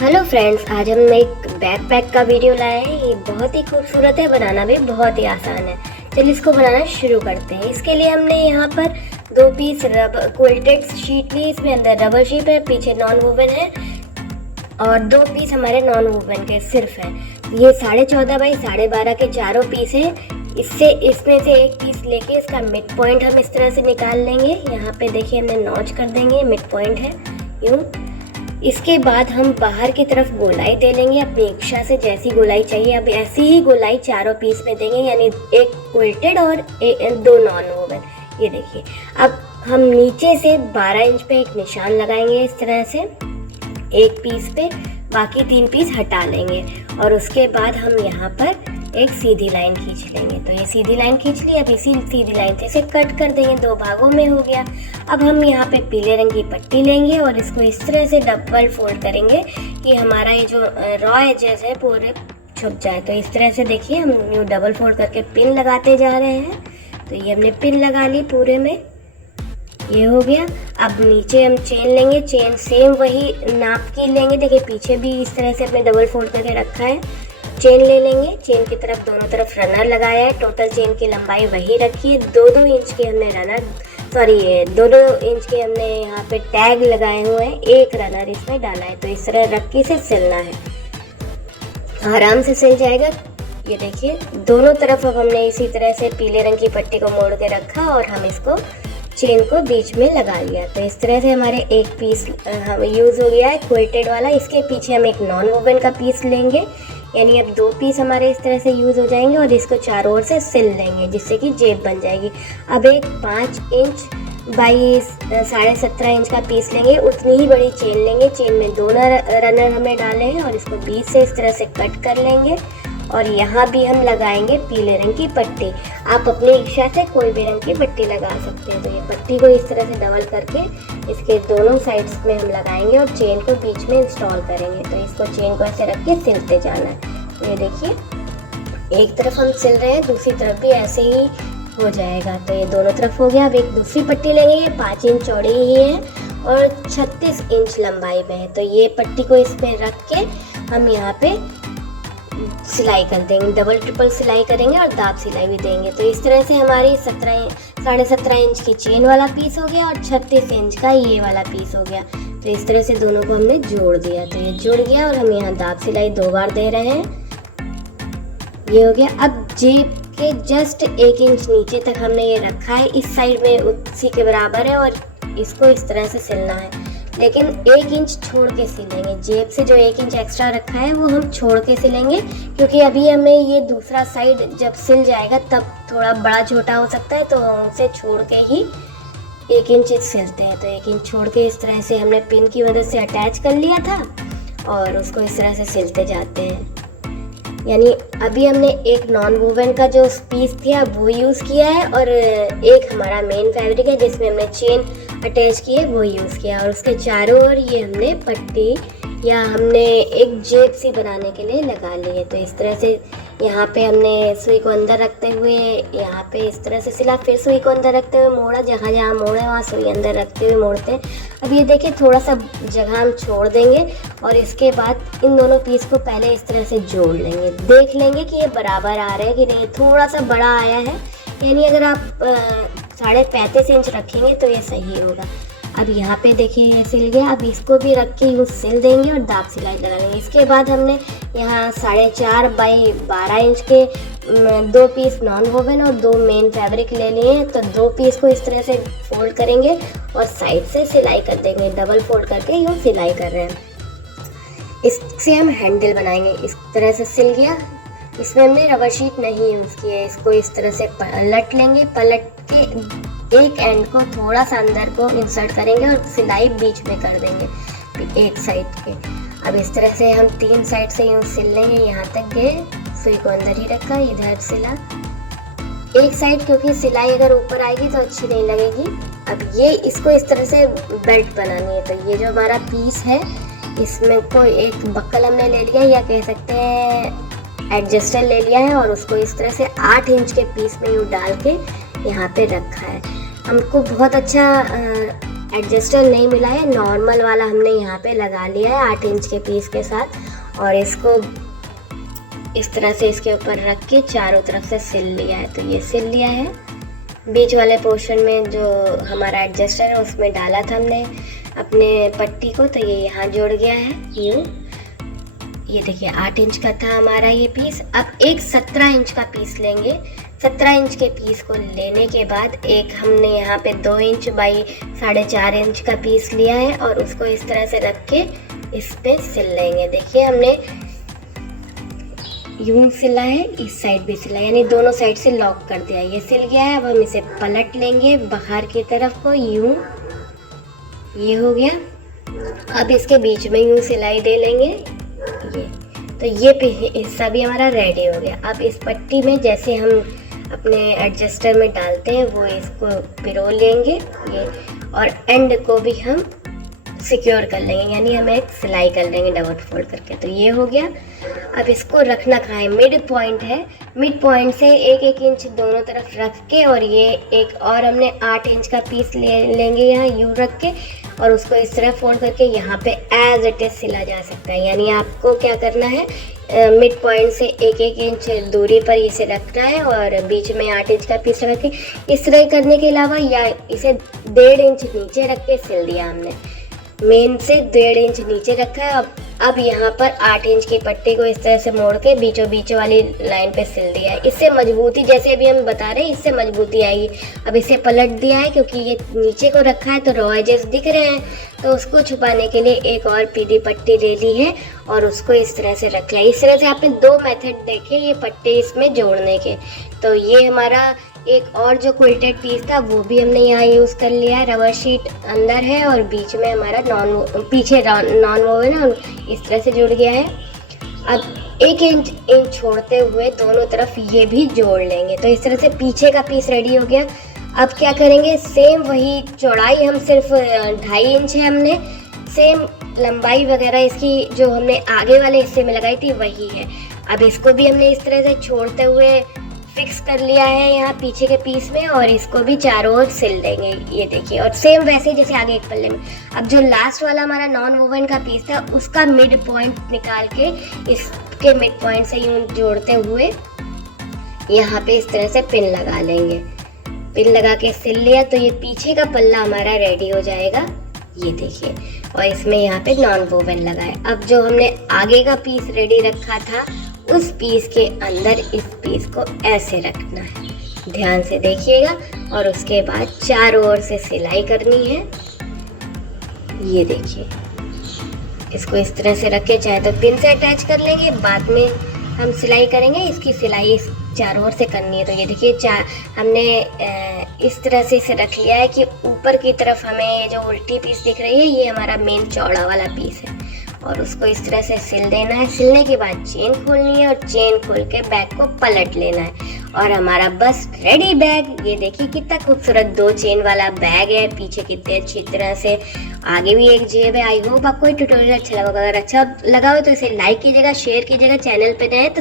Hello friends, आज हम एक बैकपैक का वीडियो लाए हैं। ये बहुत ही खूबसूरत है, बनाना भी बहुत ही आसान है। चलिए इसको बनाना शुरू करते हैं। इसके लिए हमने यहाँ पर 2 पीस रबर क्विल्टेड शीट ली। इसमें अंदर रबर शीट है, पीछे नॉन वूवन है और 2 पीस हमारे नॉन वूवन के सिर्फ है। ये 14.5 बाई 12.5 के चारों पीस है। इसमें से एक पीस लेके इसका मिड पॉइंट हम इस तरह से निकाल लेंगे। यहाँ पे देखिए हमने नॉच कर देंगे, मिड पॉइंट है यूँ। इसके बाद हम बाहर की तरफ गोलाई दे लेंगे अपनी इच्छा से, जैसी गोलाई चाहिए। अब ऐसी ही गोलाई चारों पीस में देंगे, यानी एक क्विल्टेड और 2 नॉन वोवन। ये देखिए, अब हम नीचे से 12 इंच पे एक निशान लगाएंगे इस तरह से एक पीस पे। बाकी 3 पीस हटा लेंगे और उसके बाद हम यहाँ पर एक सीधी लाइन खींच लेंगे। तो ये सीधी लाइन खींच ली। अब इसी सीधी लाइन से इसे कट कर देंगे, 2 भागों में हो गया। अब हम यहाँ पे पीले रंग की पट्टी लेंगे और इसको इस तरह से डबल फोल्ड करेंगे कि हमारा ये जो रॉ एजेस है पूरे छुप जाए। तो इस तरह से देखिए हम यूँ डबल फोल्ड करके पिन लगाते जा रहे हैं। तो ये हमने पिन लगा ली पूरे में, ये हो गया। अब नीचे हम चेन लेंगे, चेन सेम वही नाप की लेंगे। देखिए पीछे भी इस तरह से अपने डबल फोल्ड करके रखा है। चेन ले लेंगे, चेन की तरफ दोनों तरफ रनर लगाया है। टोटल चेन की लंबाई वही रखी है। 2-2 इंच के हमने रनर, सॉरी 2-2 इंच के हमने यहाँ पे टैग लगाए हुए हैं। एक रनर इसमें डाला है। तो इस तरह रख के इसे सिलना है, आराम से सिल जाएगा। ये देखिए दोनों तरफ अब हमने इसी तरह से पीले रंग की पट्टी को मोड़ के रखा और हम इसको चेन को बीच में लगा लिया। तो इस तरह से हमारे एक पीस यूज़ हो गया है क्विल्टेड वाला। इसके पीछे हम एक नॉन वोवन का पीस लेंगे, यानी अब 2 पीस हमारे इस तरह से यूज़ हो जाएंगे और इसको चारों ओर से सिल लेंगे जिससे कि जेब बन जाएगी। अब एक 5 इंच बाई 17.5 इंच का पीस लेंगे, उतनी ही बड़ी चेन लेंगे। चेन में 2 रनर हमने डाले हैं और इसको बीच से इस तरह से कट कर लेंगे और यहाँ भी हम लगाएंगे पीले रंग की पट्टी। आप अपनी इच्छा से कोई भी रंग की पट्टी लगा सकते हैं। तो ये पट्टी को इस तरह से डबल करके इसके दोनों साइड्स में हम लगाएंगे और चेन को बीच में इंस्टॉल करेंगे। तो इसको चेन को ऐसे रख के सिलते जाना है। तो ये देखिए एक तरफ हम सिल रहे हैं, दूसरी तरफ भी ऐसे ही हो जाएगा। तो ये दोनों तरफ हो गया। अब एक दूसरी पट्टी लेंगे, ये 5 इंच चौड़ी ही है और 36 इंच लंबाई में है। तो ये पट्टी को इसमें रख के हम यहाँ पे सिलाई कर देंगे, डबल ट्रिपल सिलाई करेंगे और दाब सिलाई भी देंगे। तो इस तरह से हमारी 17.5 इंच की चेन वाला पीस हो गया और 36 इंच का ये वाला पीस हो गया। तो इस तरह से दोनों को हमने जोड़ दिया। तो ये जुड़ गया और हम यहाँ दाब सिलाई 2 बार दे रहे हैं। ये हो गया। अब जेब के जस्ट 1 इंच नीचे तक हमने ये रखा है, इस साइड में उसी के बराबर है और इसको इस तरह से सिलना है। लेकिन 1 इंच छोड़ के सिलेंगे। जेब से जो 1 इंच एक्स्ट्रा रखा है वो हम छोड़ के सिलेंगे, क्योंकि अभी हमें ये दूसरा साइड जब सिल जाएगा तब थोड़ा बड़ा छोटा हो सकता है। तो उनसे छोड़ के ही 1 इंच सिलते हैं। तो 1 इंच छोड़ के इस तरह से हमने पिन की मदद से अटैच कर लिया था और उसको इस तरह से सिलते जाते हैं। यानी अभी हमने एक नॉन वूवन का जो पीस था वो यूज़ किया है और एक हमारा मेन फैब्रिक है जिसमें हमने चेन अटैच की है वो यूज़ किया। और उसके चारों ओर ये हमने पट्टी या हमने एक जेब सी बनाने के लिए लगा ली है। तो इस तरह से यहाँ पे हमने सुई को अंदर रखते हुए यहाँ पे इस तरह से सिला, फिर सुई को अंदर रखते हुए मोड़ा, जहाँ जहाँ मोड़े वहाँ सुई अंदर रखते हुए मोड़ते हैं। अब ये देखिए थोड़ा सा जगह हम छोड़ देंगे और इसके बाद इन दोनों पीस को पहले इस तरह से जोड़ लेंगे। देख लेंगे कि ये बराबर आ रहे हैं कि नहीं। थोड़ा सा बड़ा आया है, यानी अगर आप 35.5 इंच रखेंगे तो ये सही होगा। अब यहाँ पे देखिए ये सिल गया। अब इसको भी रख के यूँ सिल देंगे और दाब सिलाई लगा लेंगे। इसके बाद हमने यहाँ 4.5 बाई 12 इंच के 2 पीस नॉन वोवन और 2 मेन फैब्रिक ले लिए हैं। तो 2 पीस को इस तरह से फोल्ड करेंगे और साइड से सिलाई कर देंगे। डबल फोल्ड करके यूँ सिलाई कर रहे हैं। इससे हम हैंडल बनाएंगे। इस तरह से सिल गया। इसमें हमने रबर शीट नहीं यूज़ की है। इसको इस तरह से पलट लेंगे, पलट के एक एंड को थोड़ा सा अंदर को इंसर्ट करेंगे और सिलाई बीच में कर देंगे एक साइड के। अब इस तरह से हम 3 साइड से यूँ सिल लेंगे। यहाँ तक गए, सुई को अंदर ही रखा, इधर सिला एक साइड, क्योंकि सिलाई अगर ऊपर आएगी तो अच्छी नहीं लगेगी। अब ये इसको इस तरह से बेल्ट बनानी है। तो ये जो हमारा पीस है इसमें कोई एक बक्कल हमने ले लिया या कह सकते हैं एडजस्टर ले लिया है और उसको इस तरह से 8 इंच के पीस में यूँ डाल के यहाँ पे रखा है। हमको बहुत अच्छा एडजस्टर नहीं मिला है, नॉर्मल वाला हमने यहाँ पे लगा लिया है 8 इंच के पीस के साथ। और इसको इस तरह से इसके ऊपर रख के चारों तरफ से सिल लिया है। तो ये सिल लिया है। बीच वाले पोर्शन में जो हमारा एडजस्टर है उसमें डाला था हमने अपने पट्टी को, तो ये यहाँ जुड़ गया है यूँ। ये देखिए 8 इंच का था हमारा ये पीस। अब एक 17 इंच का पीस लेंगे। 17 इंच के पीस को लेने के बाद एक हमने यहाँ पे 2 इंच बाई 4.5 इंच का पीस लिया है और उसको इस तरह से रख के इस पे सिल लेंगे। देखिए हमने यूं सिला है, इस साइड भी सिला, यानी दोनों साइड से लॉक कर दिया। ये सिल गया है। अब हम इसे पलट लेंगे बाहर की तरफ को यूं, ये हो गया। अब इसके बीच में यूं सिलाई दे लेंगे ये। तो ये हिस्सा भी हमारा रेडी हो गया। अब इस पट्टी में जैसे हम अपने एडजस्टर में डालते हैं वो इसको पिरो लेंगे ये, और एंड को भी हम सिक्योर कर लेंगे, यानी हम एक सिलाई कर लेंगे डबल फोल्ड करके। तो ये हो गया। अब इसको रखना कहाँ है, मिड पॉइंट है। मिड पॉइंट से 1-1 इंच दोनों तरफ रख के, और ये एक और हमने 8 इंच का पीस लेंगे यहाँ यूँ रख के, और उसको इस तरह फोल्ड करके यहाँ पे एज इट इज सिला जा सकता है। यानी आपको क्या करना है, मिड पॉइंट से 1-1 इंच दूरी पर इसे रखना है और बीच में 8 इंच का पीस रख के इस तरह करने के अलावा, या इसे 1.5 इंच नीचे रख के सिल दिया हमने। मेन से 1.5 इंच नीचे रखा है। अब यहाँ पर 8 इंच की पट्टी को इस तरह से मोड़ के बीचों बीच वाली लाइन पे सिल दिया है। इससे मजबूती, जैसे अभी हम बता रहे हैं, इससे मजबूती आएगी। अब इसे पलट दिया है क्योंकि ये नीचे को रखा है तो रॉ एजेस दिख रहे हैं, तो उसको छुपाने के लिए एक और पीली पट्टी ले ली है और उसको इस तरह से रख लिया। इस तरह से आपने 2 मेथड देखे ये पट्टी इसमें जोड़ने के। तो ये हमारा एक और जो क्विल्टेड पीस था वो भी हमने यहाँ यूज़ कर लिया है। रबर शीट अंदर है और बीच में हमारा पीछे नॉन वोवन है, इस तरह से जुड़ गया है। अब 1 इंच छोड़ते हुए दोनों तरफ ये भी जोड़ लेंगे। तो इस तरह से पीछे का पीस रेडी हो गया। अब क्या करेंगे, सेम वही चौड़ाई हम सिर्फ 2.5 इंच है, हमने सेम लंबाई वगैरह इसकी जो हमने आगे वाले हिस्से में लगाई थी वही है। अब इसको भी हमने इस तरह से छोड़ते हुए फिक्स कर लिया है यहाँ पीछे के पीस में, और इसको भी चारों ओर सिल देंगे। ये देखिए, और सेम वैसे जैसे आगे एक पल्ले में। अब जो लास्ट वाला हमारा नॉन वोवन का पीस था उसका मिड पॉइंट निकाल के इसके मिड पॉइंट से यूँ जोड़ते हुए यहाँ पे इस तरह से पिन लगा लेंगे। पिन लगा के सिल लिया तो ये पीछे का पल्ला हमारा रेडी हो जाएगा। ये देखिए, और इसमें यहाँ पे नॉन वोवन लगा है। अब जो हमने आगे का पीस रेडी रखा था उस पीस के अंदर इस पीस को ऐसे रखना है, ध्यान से देखिएगा। और उसके बाद चारों ओर से सिलाई करनी है। ये देखिए, इसको इस तरह से रख के चाहे तो पिन से अटैच कर लेंगे, बाद में हम सिलाई करेंगे। इसकी सिलाई इस चारों ओर से करनी है। तो ये देखिए, हमने इस तरह से इसे रख लिया है कि ऊपर की तरफ हमें जो उल्टी पीस दिख रही है ये हमारा मेन चौड़ा वाला पीस है, और उसको इस तरह से सिल देना है। सिलने के बाद चेन खोलनी है और चेन खोल के बैग को पलट लेना है, और हमारा बस रेडी बैग। ये देखिए कितना खूबसूरत 2 चेन वाला बैग है, पीछे कितने अच्छी तरह से, आगे भी एक जेब है। आई होप आपको ये ट्यूटोरियल अच्छा लगा होगा। अगर अच्छा लगा हो तो इसे लाइक कीजिएगा, शेयर कीजिएगा। चैनल पे नए तो